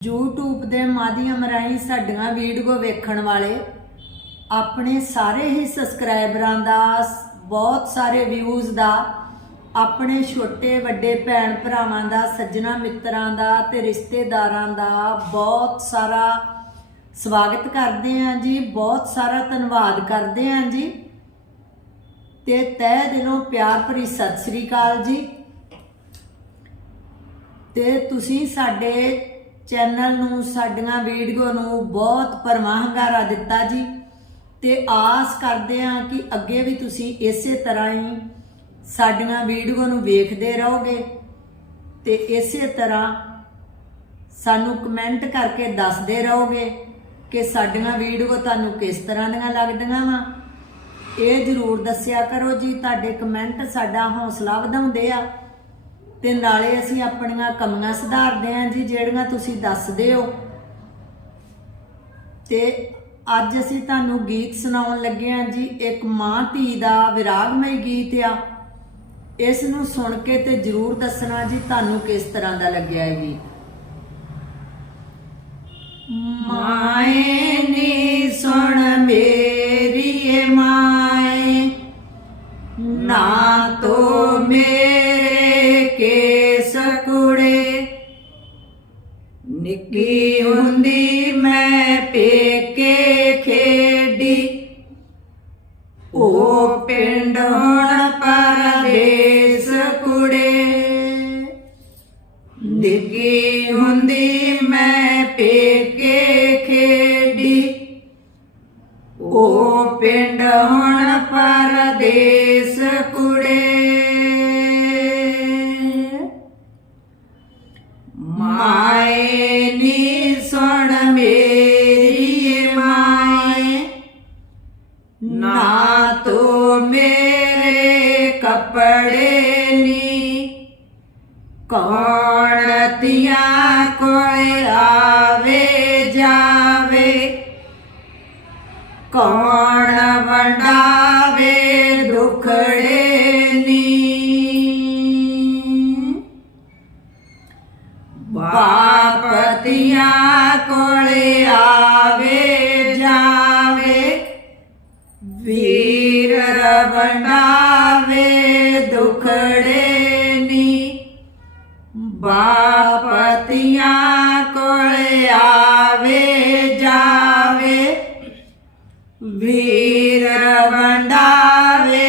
YouTube ਦੇ ਮਾਧਿਅਮ ਰਾਹੀਂ ਸਾਡੀਆਂ ਵੀਡੀਓ ਵੇਖਣ ਵਾਲੇ ਆਪਣੇ ਸਾਰੇ ਹੀ ਸਬਸਕ੍ਰਾਈਬਰਾਂ ਦਾ, ਬਹੁਤ ਸਾਰੇ ਵਿਊਜ਼ ਦਾ, ਆਪਣੇ ਛੋਟੇ ਵੱਡੇ ਭੈਣ ਭਰਾਵਾਂ ਦਾ, ਸੱਜਣਾ ਮਿੱਤਰਾਂ ਦਾ ਤੇ ਰਿਸ਼ਤੇਦਾਰਾਂ ਦਾ ਬਹੁਤ ਸਾਰਾ ਸਵਾਗਤ ਕਰਦੇ ਹਾਂ ਜੀ, ਬਹੁਤ ਸਾਰਾ ਧੰਨਵਾਦ ਕਰਦੇ ਹਾਂ ਜੀ। ਤੇ ਤਹਿ ਦਿਲੋਂ ਪਿਆਰ ਭਰੀ ਸਤਿ ਸ੍ਰੀ ਅਕਾਲ ਜੀ। ਤੇ ਤੁਸੀਂ ਸਾਡੇ ਚੈਨਲ ਨੂੰ, ਸਾਡੀਆਂ ਵੀਡੀਓ ਨੂੰ ਬਹੁਤ ਪਰਵਾਹ ਹੰਗਾਰਾ ਦਿੱਤਾ ਜੀ। ਤੇ ਆਸ ਕਰਦੇ ਹਾਂ ਕਿ ਅੱਗੇ ਵੀ ਤੁਸੀਂ ਇਸੇ ਤਰ੍ਹਾਂ ਹੀ ਸਾਡੀਆਂ ਵੀਡੀਓ ਨੂੰ ਵੇਖਦੇ ਰਹੋਗੇ। ਤੇ ਇਸੇ ਤਰ੍ਹਾਂ ਸਾਨੂੰ ਕਮੈਂਟ ਕਰਕੇ ਦੱਸਦੇ ਰਹੋਗੇ ਕਿ ਸਾਡੀਆਂ ਵੀਡੀਓ ਤੁਹਾਨੂੰ ਕਿਸ ਤਰ੍ਹਾਂ ਦੀਆਂ ਲੱਗਦੀਆਂ ਵਾ। ਇਹ ਜ਼ਰੂਰ ਦੱਸਿਆ ਕਰੋ ਜੀ, ਤੁਹਾਡੇ ਕਮੈਂਟ ਸਾਡਾ ਹੌਸਲਾ ਵਧਾਉਂਦੇ ਆ। ਤੇ ਨਾਲੇ ਅਸੀਂ ਆਪਣੀਆਂ ਕਮੀਆਂ ਸੁਧਾਰਦੇ ਆਂ ਜੀ, ਜਿਹੜੀਆਂ ਤੁਸੀਂ ਦੱਸਦੇ ਹੋ। ਤੇ ਅੱਜ ਅਸੀਂ ਤੁਹਾਨੂੰ ਗੀਤ ਸੁਣਾਉਣ ਲੱਗੇ ਆਂ ਜੀ, ਇੱਕ ਮਾਂ ਧੀ ਦਾ ਵਿਰਾਗਮਈ ਗੀਤ ਆ। ਇਸ ਨੂੰ ਸੁਣ ਕੇ ਤੇ ਜਰੂਰ ਦੱਸਣਾ ਜੀ, ਤੁਹਾਨੂੰ ਕਿਸ ਤਰ੍ਹਾਂ ਦਾ ਲੱਗਿਆ ਇਹ ਗੀਤ? ਕੇਸ ਨਿੱਕੀ ਹੁੰਦੀ ਮੈਂ ਪੇਕੇ ਖੇਡੀ। ਉਹ ਪਿੰਡ ਹੁਣ ਪਰਦੇਸ ਕੁੜੇ। ਨਿੱਕੀ ਹੁੰਦੀ ਮੈਂ ਪੇਕੇ ਖੇਡੀ। ਉਹ ਪਿੰਡ ਹੁਣ ਪਰਦੇਸ ना तो मेरे कपड़े नी कौन तिया कोई आवे जावे? कौन वंडावे दुखड़े नी बाप तिया कोई आ ਵੰਡਾਵੇ ਦੁਖੜੇ ਨੀ। ਬਾਪਤੀਆਂ ਕੋਲੇ ਆਵੇ ਜਾਵੇ। ਵੀਰ ਵੰਡਾਵੇ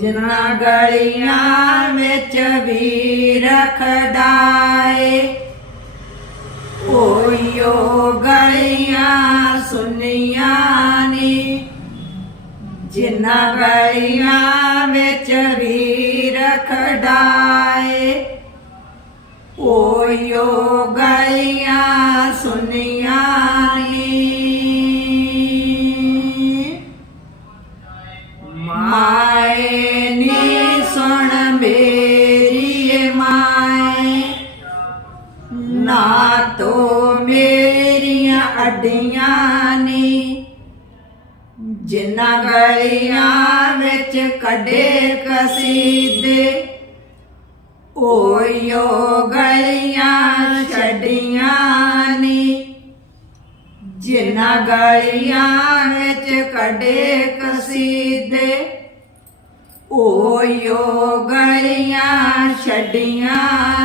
ਜਿਨ੍ਹਾਂ ਗਲੀਆਂ ਵਿੱਚ ਵੀ ਰਖਦਾਏ ਓਯੋ ਗਲੀਆਂ ਸੁਨੀਆਂ ਨੇ। ਜਿਨ੍ਹਾਂ ਗਲੀਆਂ ਵਿੱਚ ਵੀ ਰਖਦਾਏ ਓਯੋ ਅੱਡੀਆਂ ਨੀ, ਜਿਨ੍ਹਾਂ ਗਲੀਆਂ ਵਿੱਚ ਕੱਢੇ ਕਸੀਦੇ ਓਯੋ ਗਲੀਆਂ ਛੱਡੀਆਂ ਨੀ। ਜਿਨ੍ਹਾਂ ਗਲੀਆਂ ਵਿੱਚ ਕੱਢੇ ਕਸੀਦੇ ਓਯੋ ਗਲੀਆਂ ਛੱਡੀਆਂ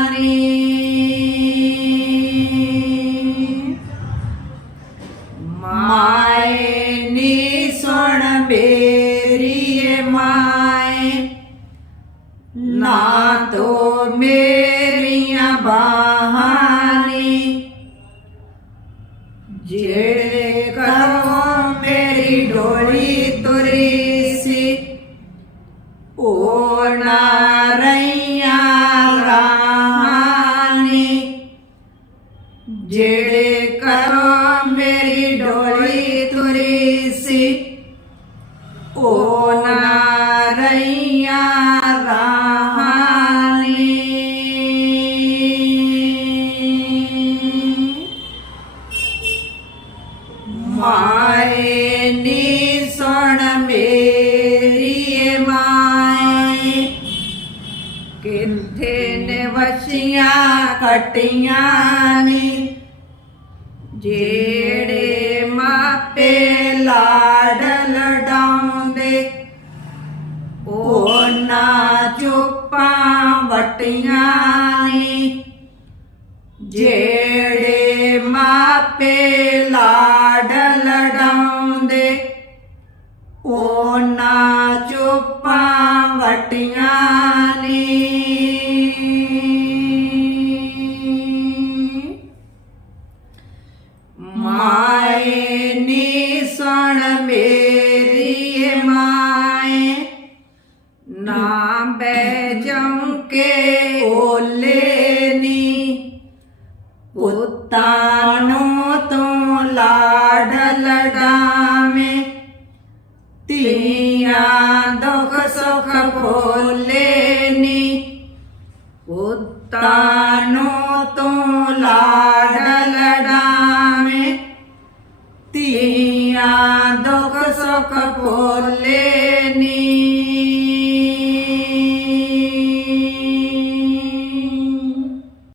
ਨਾ ਤੋ ਮੇਰੀਆਂ ਬਾਹਾਂ ਨੀ ਜਿਹੜੇ ਕਰੋ ਮੇਰੀ ਡੋਲੀ ਤੁਰੀ ਸੀ, ਉਹ ਨਾ ਰਈਆਂ ਰਾਣੀ। ਜਿਹੜੇ ਕਰੋ ਮੇਰੀ ਡੋਲੀ ਤੁਰੀ ਸੀ, ਉਹ ਮਾਏ ਨੀ ਸੁਣ ਮੇਰੀ ਏ ਮਾਏ ਕਿੱਥੇ ਨੇ ਵਸੀਆਂ ਕਟੀਆਂ ਨੀ ਜਿਹੜੇ ਮਾਪੇ ਲਾਡ ਲਡਾਉਂਦੇ ਉਹਨਾਂ ਚੁੱਪਾਂ ਵਟੀਆਂ ਨੀ ਉਹਨਾਂ ਚੁੱਪਾਂ ਵਟੀਆਂ ਨੀ। ਮਾਏ ਨੀ ਸੁਣ ਮੇਰੀ ਮਾਏ। ਨਾ ਬੈ ਜਾਉਂ ਕੇ ਓਲੇ ਨੀ। ਪੁੱਤਾਂ ਨੂੰ ਤੂੰ ਲਾਡ ਲਡਾਵੇਂ ਸੁਖ ਭੋਲੇ ਨੀ। ਪੁੱਤਾਂ ਨੂੰ ਤੂੰ ਲਾਡ ਲਡਾਵੇਂ ਧੀਆਂ ਦੁੱਖ ਸੁਖ ਭੋਲੇ